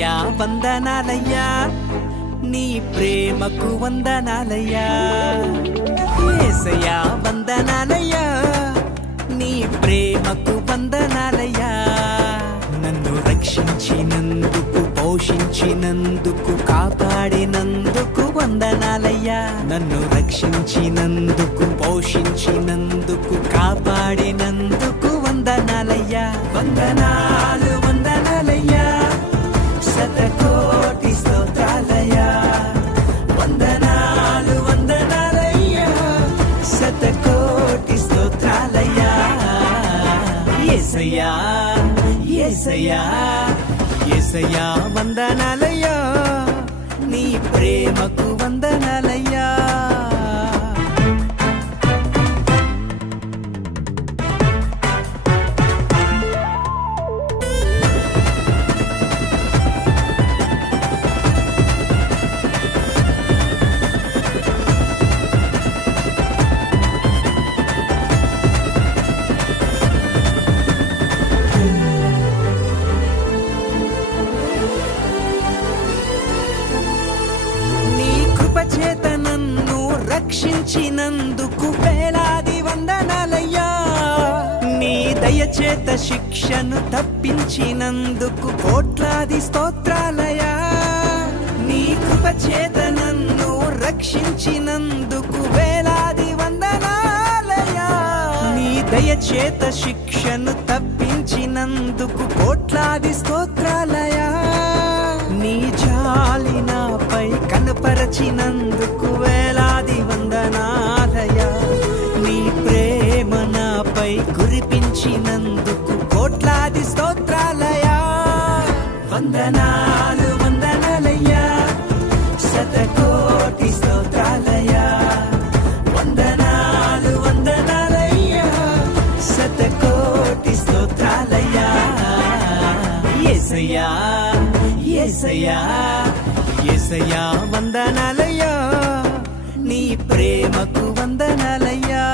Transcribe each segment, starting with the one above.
యేసయ్యా వందనాలయ్యా, నీ ప్రేమకు వందనాలయ్యా. యేసయ్యా వందనాలయ్యా, నీ ప్రేమకు వందనాలయ్యా. నన్ను రక్షించినందుకు, పోషించినందుకు, కాపాడినందుకు వందనాలయ్యా. నన్ను రక్షించినందుకు, పోషించినందుకు, కాపాడినందుకు వందనాలయ్యా. వందనాలు వందనాలయ్యా, శతకోటి స్తోత్రాలయ్యా. వందనాలు వందనాలయ్యా, శతకోటి స్తోత్రాలయ్యా. యేసయ్యా యేసయ్యా యేసయ్యా వందనాలయ్యా, నీ ప్రేమకు వందనాలయ్యా. చేత నన్ను రక్షించినందుకు వేలాది వందనాలయ్యా. నీ దయచేత శిక్షను తప్పించినందుకు కోట్లాది స్తోత్రాలయ్యా. నీ కృప చేత నన్ను రక్షించినందుకు వేలాది వందనాలయ్యా. నీ దయచేత శిక్షను తప్పించినందుకు కోట్లాది స్తోత్రాలయ్యా. నీ జాలి నాపై కనపరచినందుకు వేలాది వందనాలయ్యా. నీ ప్రేమ నాపై కురిపించినందుకు కోట్లాది స్తోత్రాలయ్యా. వందనాలు వందనాలయ్యా, శతకోటి స్తోత్రాలయ్యా. వందనాలు వందనాలయ్యా, శతకోటి స్తోత్రాలయ్యా. యేసయ్యా యేసయ్యా యేసయ్యా వందనాలయ్యా, నీ ప్రేమకు వందనాలయ్యా.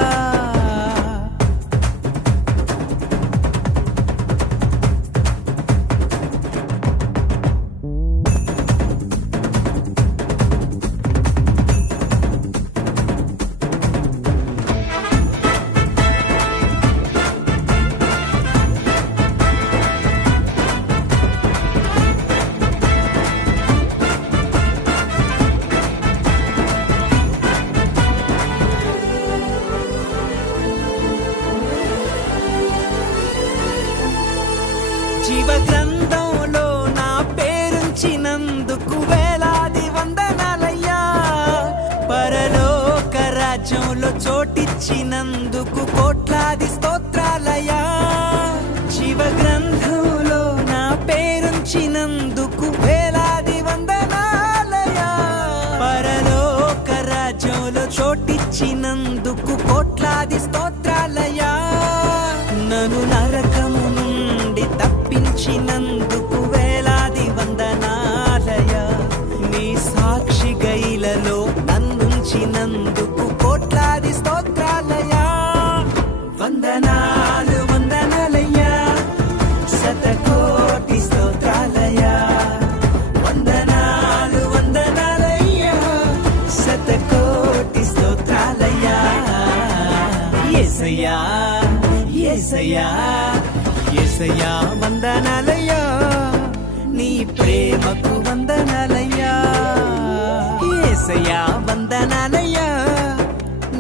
జీవ గ్రంథంలో నా పేరుంచినందుకు వేలాది వందనాలయ్యా. పరలోక రాజ్యంలో చోటిచ్చినందుకు కోట్లాది స్తోత్రాలయ్యా. జీవ గ్రంథంలో నా పేరుంచినందుకు వేలాది వందనాలయ్యా. పరలోక రాజ్యంలో చోటిచ్చినందుకు కోట్లాది స్తోత్రాలయ్యా. నన్ను నరకము నుండి తప్పించినందుకు వేలాది వందనాలయ్యా. నీ సాక్షి గైలలో నన్నుంచినందుకు కోట్లాది స్తోత్రాలయ్యా. వందనాలు వందనాలయ్యా, శతకోటి స్తోత్రాలయ్యా. వందనాలు వందనాలయ్యా, శతకోటి స్తోత్రాలయ్యా. యేసయ్యా యేసయ్యా యేసయ్యా వందనాలయ్యా, నీ ప్రేమకు వందనాలయ్యా. యేసయ్యా వందనాలయ్యా,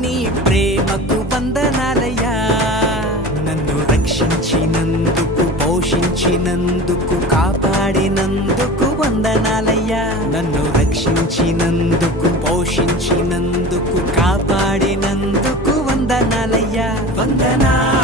నీ ప్రేమకు వందనాలయ్యా. నన్ను రక్షించినందుకు, పోషించినందుకు, కాపాడినందుకు వందనాలయ్యా. నన్ను రక్షించినందుకు, పోషించినందుకు, కాపాడినందుకు వందనాలయ్యా. వందనాలు